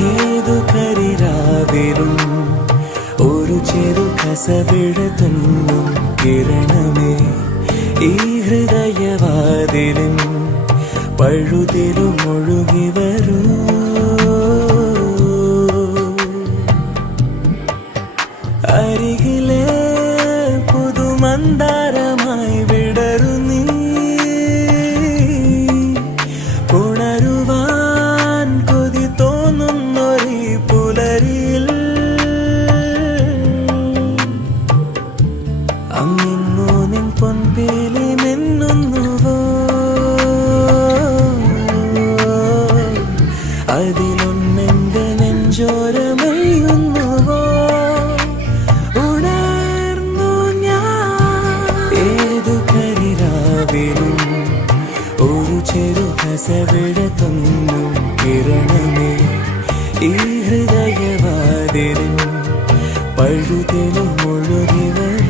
ഏതു കരിരാവിലും ഒരു ചെറു കസവിട തുന്നും കിരണമേ ഈ ഹൃദയവാതിലും പഴുതിലും ഒഴുകി വരൂ. അരികിലെ പുതുമന്ദാരമായി വിടരു നീ, ഉണരുവാൻ കൊതി തോന്നുന്നൊരു പുലരിയിൽ അങ്ങിങ്ങോ നിൻ പൊൻപേലി മിന്നുന്നുവോ, അതിലൊന്നെന്റെ നെഞ്ചോരമയുന്നുവോ. ഉണർന്നു ഞാൻ ഏതു കരിരാവിലും ഒരു ചെറു കസവിട തുന്നും കിരണമേ ഈ ഹൃദയവാതിലും പഴുതിലും ഒഴുകി വരൂ.